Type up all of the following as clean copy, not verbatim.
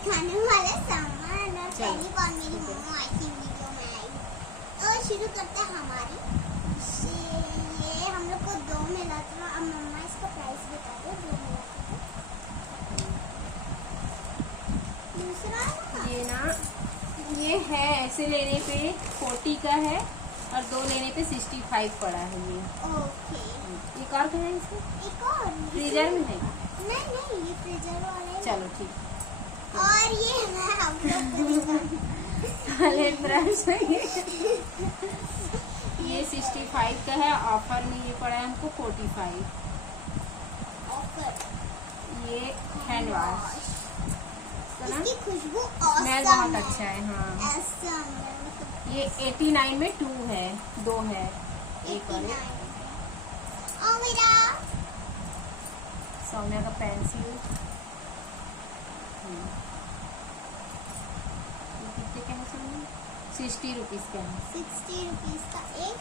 दिखाने वाले सामान और पहली बार मेरी मम्मा आई थी वीडियो में आई। तो शुरू करते हैं हमारी। ये हम लोग को 2 मिला था। अब मम्मा इसका प्राइस बता दो। 2 मिला था। दूसरा ये ना ये है ऐसे लेने पे 40 का है और 2 लेने पे 65 पड़ा है ये। ओके। एक और है इसमें? एक और फ्रीजर में है? नहीं ये फ्रीजर वाले। चलो ठीक। और ये है हम लोग ब्रश है ये 65 का है। ऑफर में ये पड़ा है हमको 45। ऑफर। ये हैंड वाश इसकी खुशबू स्मेल बहुत अच्छा है। हाँ awesome। ये 89 में 2 है, 2 है। एक और मेरा सौम्या का पेंसिल कितने का है सौम्या? 60 रुपीज का है। 60 रुपीज का एक।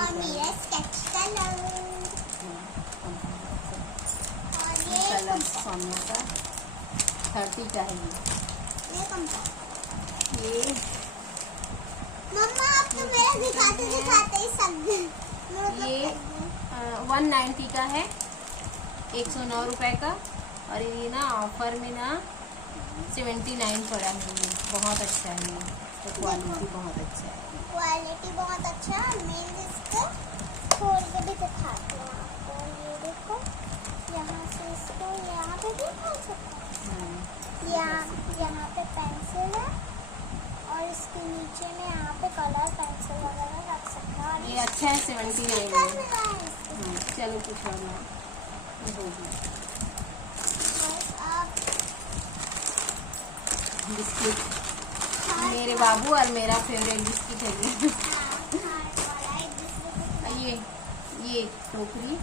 और मेरा स्केच कलर। और ये कलर सौम्या का 30 का है। ये कम का। ये मम्मा आप तो मेरा दिखाते दिखाते ही सब ये 190 का है, 109 रुपए का। और ये ना ऑफर में ना 79 पड़ा है। ये बहुत अच्छा है। ये तो क्वालिटी बहुत अच्छा है। क्वालिटी बहुत अच्छा है। मैं इसको खोल के भी दिखाती हूँ आपको। ये देखो यहाँ से इसको यहाँ पे भी खोल सकते हैं। यहाँ पे पेंसिल है और इसके नीचे में यहाँ पे कलर पेंसिल वगैरह रख सकते हैं। ये अच्छा है 79 में। चलो कुछ और ना बिस्किट। मेरे बाबू और मेरा फेवरेट बिस्किट है ये टोकरी।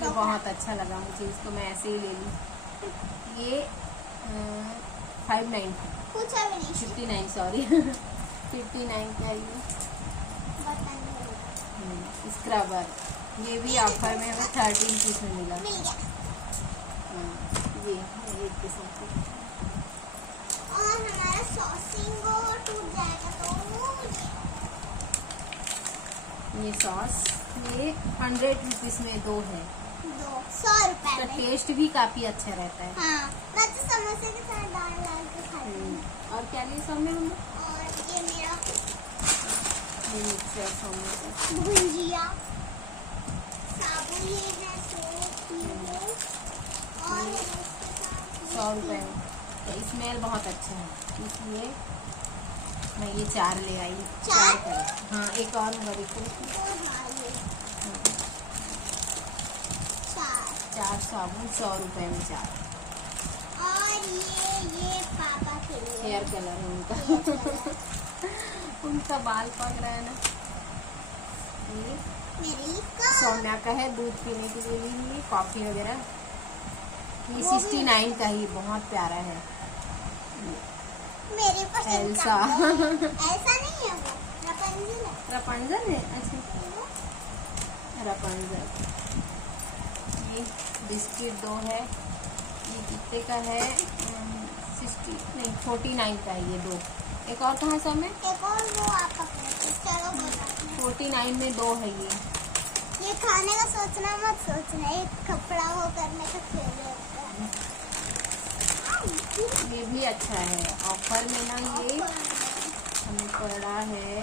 ये बहुत अच्छा लगा मुझे। इसको मैं ऐसे ही ले ली। ये 59 पूछा भी नहीं। 59 सॉरी 59 का ये स्क्रबर। ये भी ऑफर में हमें 13 पीस में मिला। ये एक किस्म का। और हमारा सॉसिंग टूट जाएगा तो ये सॉस ये 100 रुपीज में 2 है। 100 रुपए इसका में। टेस्ट भी काफी अच्छा रहता है। हाँ, मैं तो समोसे के साथ डाल के खाती हूँ। और क्या लिए सब में हम? और ये मेरा मिक्सर समोसा भुंजिया साबुन ये है और 100 रुपए में। तो स्मेल बहुत अच्छा है इसलिए मैं ये 4 ले आई। 4 का। हाँ एक और होगा देखो। 4 साबुन 100 रुपए में 4। और ये पापा के लिए हेयर कलर है उनका उनका बाल पक रहा है ना। ये मेरी सौम्या का है दूध पीने के लिए ली कॉफी वगैरह। ये 69 का ही बहुत प्यारा है। मेरे पसंद एल्सा ऐसा नहीं है वो रपंजल है। रपंजल है। अच्छा रपंजल। ये बिस्किट 2 है। ये कितने का है? 49 का है ये 2। एक और कहाँ सब में? एक और वो आप चलो 49 में 2 है ये खाने का सोचना मत सोचना। एक कपड़ा वो करने का खेल होता है। ये भी अच्छा है। ऑफर में ना ये हमें पड़ा है।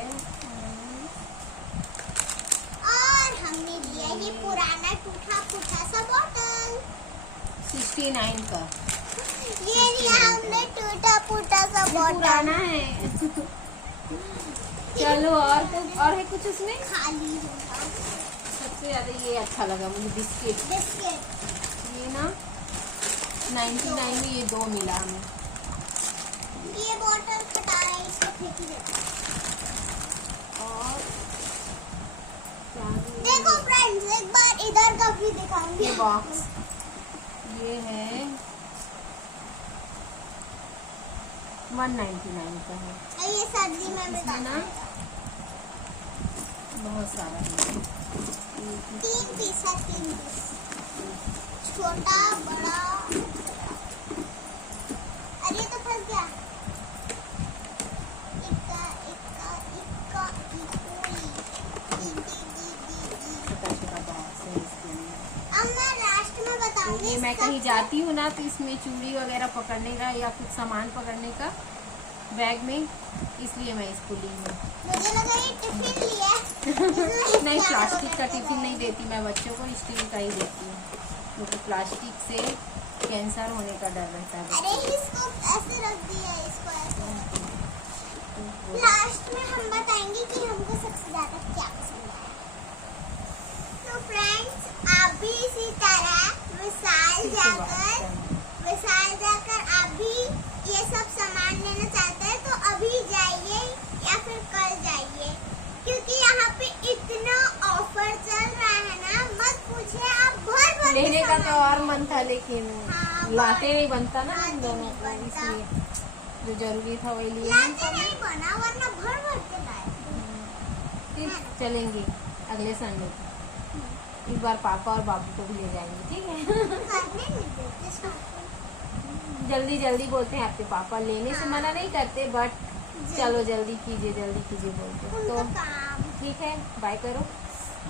और हमने लिया ये पुराना टूटा फूटा सा बॉटल 69 का। ये लिया हमने टूटा फूटा सा बॉटल। पुराना है चलो और है कुछ उसमें? खाली होगा। सबसे ज्यादा ये अच्छा लगा मुझे बिस्किट। ये ना 99 में ये 2 मिला हमें। ये बॉटल फटा है इसको फेंक ही देते। और देखो फ्रेंड्स एक बार इधर का भी दिखाऊंगी। ये बॉक्स ये है 199 का है। और ये सर्दी में भी ना बहुत सारा है। 3 पीस है। 3 पीस छोटा बड़ा। कहीं जाती हूँ ना तो इसमें चूड़ी वगैरह पकड़ने का या कुछ सामान पकड़ने का बैग में, इसलिए मैं इसको ली हूँ। मुझे लगा ये टिफिन लिया नहीं, प्लास्टिक का टिफिन नहीं देती मैं बच्चों को, स्टील का ही देती हूँ क्योंकि प्लास्टिक से कैंसर होने का डर रहता है। अरे इसको ऐसे रख दिया, इसको ऐसे रख दिया। लास्ट में हम बताएंगे कि हमको सबसे ज्यादा क्या पसंद आया। तो फ्रेंड्स, आप भी इसी तरह विशाल जाकर आप भी ये सब सामान लेना चाहते हैं तो अभी जाइए या फिर कल जाइए, क्योंकि यहाँ पे इतना ऑफर चल रहा है ना, मत पूछिए। आप भर लेने का तो और मन था लेकिन हाँ, लाते नहीं बनता ना हम लाते दोनों नहीं को, बनता। इसलिए जो जरूरी था वही लिए। लाते नहीं बना, वरना भर के लाए। फिर चलेंगे अगले संडे को, इस बार पापा और बाबू को भी ले जाएंगे, ठीक है। करने नहीं देते साथ में। जल्दी जल्दी बोलते हैं आपके पापा, लेने से मना नहीं करते बट चलो जल्दी कीजिए बोलते हैं। उनका तो काम। ठीक है, बाय करो,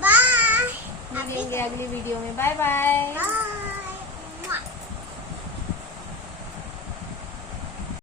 बाय। मिलेंगे अगली वीडियो में। Bye bye. बाय।